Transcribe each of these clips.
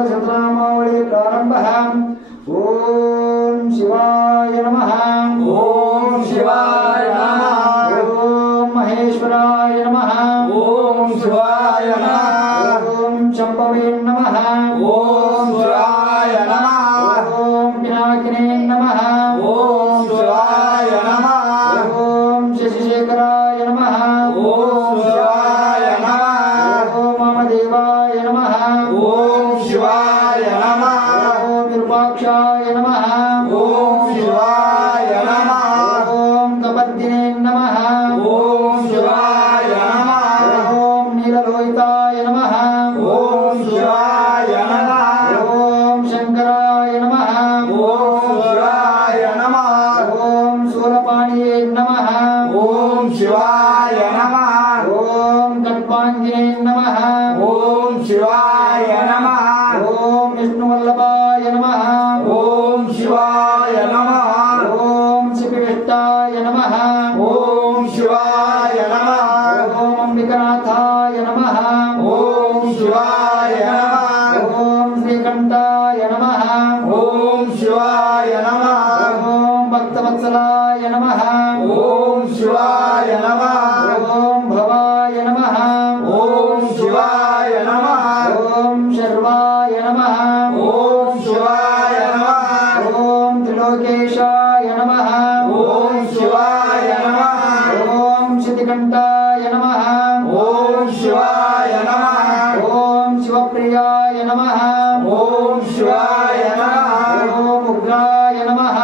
सहस्रनामावली प्रारंभः। ओम शिवाय नमः। ओम शिवाय नमः। ओम महेश्वराय नमः। ओम शिवाय नमः। ओम शंभवे नमः। ओम शिवाय नमः। ओम पिनाकिने नमः। ओम शिवाय नमः। ओम शशिशेखराय नमः। ओम शिवाय नमः। ओम वामदेवाय नमः। ओम शिवाय नमः। ओम विरूपाक्षाय नमः। ओम शिवाय नमः। ओम कपर्दिने नमः। ओम शिवाय नमः। ओम नीललोहिताय नमः। ओम शिवाय नमः। ओम शंकराय नमः। ओम शिवाय नमः। ओम शूलपाणिये नमः। ओम शिवाय नमः। ओम कट्वांगिने नमः। ओम शिवाय नमः। ओम विष्णुवल्लभाय नमः। ओम शिवाय नमः। ओम शिवविष्टाय नमः। ओम शिवाय नमः। ओम अंबिकानाथाय नमः। ओम शिवाय नमः। ओम श्रीकंठाय नमः। ओम शिवाय नमः। ओम भक्तवत्सलाय नमः। ओम शिवाय नमः। ओम भवाय नमः। ओम शिवाय नमः। ओम शर्वाय नमः। ओम शिवाय नमः। ओम त्रिलोकेशाय नमः। ओम शिवाय नमः। ओम शितिकंठाय नमः। ओम शिवाय नमः। ओम शिवप्रियाय नमः। ओम शिवाय नमः। ओम उग्राय नमः।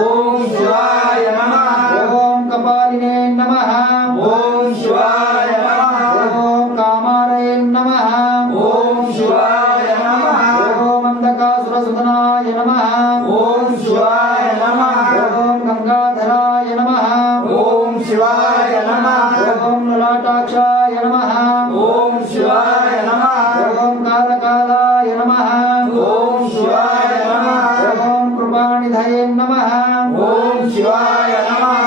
ओम शिवाय नमः। ओम कपालिने नमः। ओम शिवाय नमः। ओम कामालये नमः। ओम शिवाय नमः। ओम अंधकासुरसुतनाय नमः। ओम शिवाय नमः। ओम गंगाधराय नमः। ओम शिवाय नमः। ओम ललाटाक्षाय नमः। ओम शिवाय नमः। ओम कालकालाय नमः। ओम शिवाय नमः। ओम कृपानिधये नमः। ओम शिवाय नमः।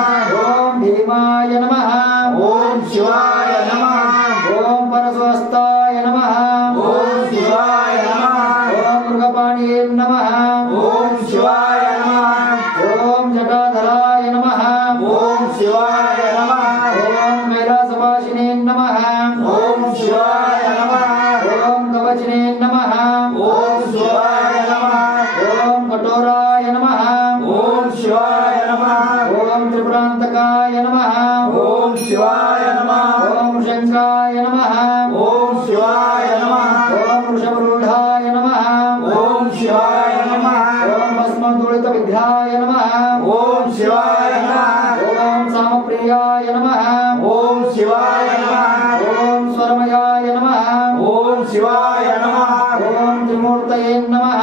ओम भीमाय नमः। ओम शिवाय नमः। ओम परस्वस्ताय नमः। ओम शिवाय नमः। ओम मृगपाणिये नमः। ओम शिवाय नमः। ओम जटाधराय नमः। ओम शिवाय नमः। ओम कैलासवासिने नमः। ओम शिवाय नमः। ओम कवचने नमः। ओम शिवाय नमः। ओम कठोराय नमः। ओम शिवाय नमः। ओम त्रिपुरांतकाय नमः। ओम शिवाय नमः। ओम शंकाय नमः। ओम शिवाय नमः। ओम वृषभरूढ़ाय नमः। ओम शिवाय नमः। ओम भस्मदूलित विग्रहाय नमः। ओम शिवाय नमः। ओम सामप्रियाय नमः। ओम शिवाय नमः। ओम स्वरमयाय नमः। ओम शिवाय नमः। ओम त्रिमूर्तये नमः।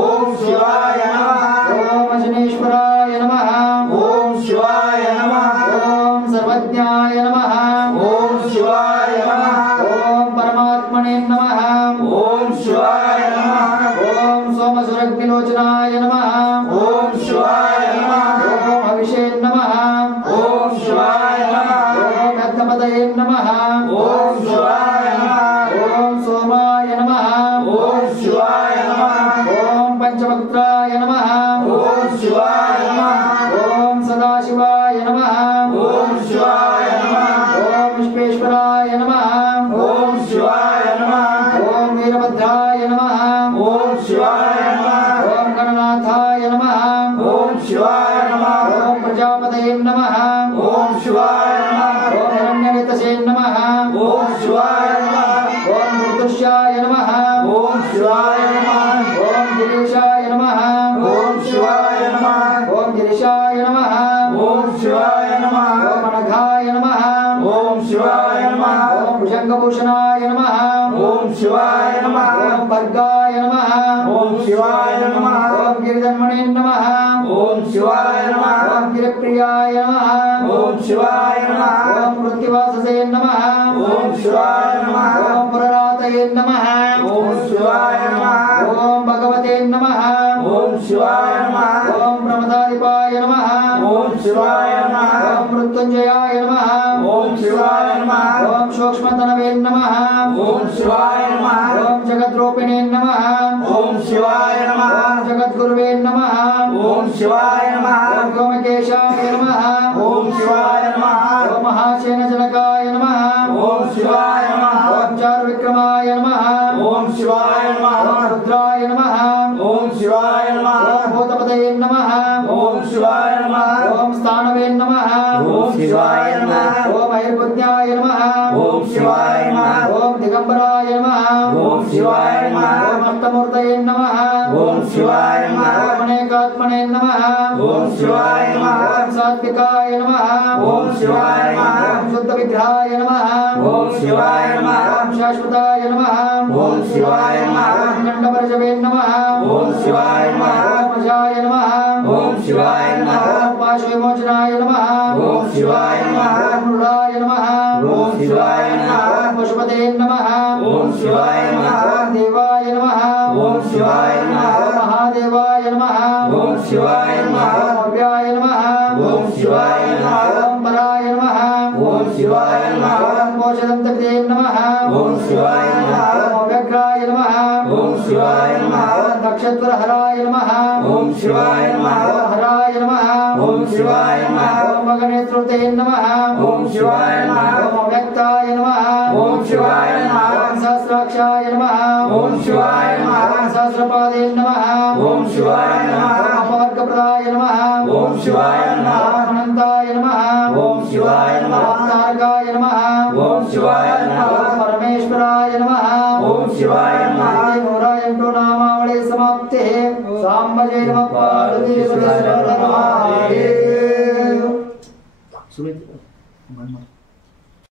ओम शिवाय नमः। ओम अजनेश्वराय नमः। ओम शिवाय नमः। ओम सर्वज्ञाय नमः। ओम शिवाय नमः। ओम परमात्मने नमः। ओम शिवाय नमः। ओम सोमसुरग्निलोचनाय नमः। ओम शिवाय नमः। ओम हविषे नमः। ओम शिवाय नमः। ओम यज्ञपतये नमः। ओम शिवाय नमः। ओम सोमाय नमः। ओम शिवाय नमः। ओम पंचवक्त्राय नमः। ओम शिवाय नमः। ओम सदाशिवाय नमः। ओम शिवाय नमः। ओम विश्वेश्वराय नमः। ओम शिवाय नमः। ओम वीरभद्राय नमः। ओम शिवाय नमः। ओम गणनाथाय नमः। ओम शिवाय नमः। ओम प्रजापतये नमः। ओम शिवाय नमः। ओम हिरण्यवेतसे नमः। ओम शिवाय नमः। ओम मृदुष्याय नमः। ओम शिवाय नमः। ओम गिरीशाय नमः। ओम शिवाय नमः। ओम गिरीशाय नमः। ओम शिवाय नमः। ओम अनघाय नमः। ओम शिवाय नमः। ओम भुजंगभूषणाय नमः। ओम शिवाय नमः। ओम भर्गाय नमः। ओम शिवाय नमः। ओम गिरिधर्मणे नमः। ओम शिवाय नमः। ओम गिरिप्रियाय नमः। ओम शिवाय नमः। ओम मृत्युवाससे नमः। ओम शिवाय नमः। ओम पुररातये नमः। ओम शिवाय नमः। ओम भगवते नमः। ओम शिवाय नमः। ओम प्रमदाधिपाय नमः। ओम शिवाय नमः। ओम मृत्युंजयाय नमः। ओम शिवाय नमः। ओम सूक्ष्मतनवे नमः। ओम शिवाय नमः। ओम जगद्रूपिणे नमः। శివాయ నమః ఓం జగద్గురువే నమః ఓం శివాయ నమః ఓం వ్యోమకేశాయ నమః ఓం శివాయ నమః ఓం మహాసేనజనకాయ నమః ఓం శివాయ నమః ఓం చారువిక్రమాయ నమః ఓం శివాయ నమః ఓం రుద్రాయ నమః ఓం శివాయ నమః ఓం భూతపతయే నమః ఓం శివాయ నమః ఓం స్థానవే నమః ఓం శివాయ నమః ఓం ఐర్పుత్యాయ నమః ఓం శివాయ నమః ఓం దిగంబరాయ నమః ఓం శివాయ నమః ఓం అష్టమూర్తయే నమః ఓం శివాయ నమః ఓం అనేకాత్మనే నమః ఓం శివాయ నమః ఓం సాత్వికాయ నమః ఓం శివాయ నమః ఓం శుద్ధ విగ్రహాయ నమః ఓం శివాయ నమః ఓం శాశ్వతాయ నమః ఓం శివాయ నమః ఓం గండపరజవే నమః ఓం శివాయ నమః ఓం అజాయ నమః ఓం శివాయ నమః ఓం పాశవిమోచనాయ నమః ఓం శివాయ నమః ఓం మృడాయ నమః ఓం శివాయ నమః ఓం పశుపతే నమః ఓం శివాయ నమః ఓం దేవాయ నమః ఓం శివాయ నమః ఓం మహాదేవాయ నమః ఓం శివాయ నమః ఓం అవ్యాయ నమః ఓం శివాయ నమః ఓం పరాయ నమః ఓం శివాయ నమః ఓం మోచదంతపితే నమః ఓం శివాయ నమః ఓం అవ్యగ్రాయ నమః ఓం శివాయ నమః ఓం నక్షత్రహరాయ నమః ఓం శివాయ నమః ఓం హరాయ నమః ఓం శివాయ నమః ఓం మగనేత్రుతే నమః ఓం శివాయ నమః ఓం అవ్యక్తాయ నమః ఓం శివాయ నమః ఓం సహస్రాక్షాయ నమః ఓం శివాయ నమః ఓం సహస్రపాదే నమః ఓం శివాయ నమః ఓం అపవర్గప్రదాయ నమః ఓం శివాయ నమః ఓం అనంతాయ నమః ఓం శివాయ నమః ఓం తారకాయ నమః ఓం శివాయ నమః ఓం పరమేశ్వరాయ నమః ఓం శివాయ నమః 108 నామావళి సమాప్తే సాంబజయ నమః పార్వతీ పరమేశ్వర నమః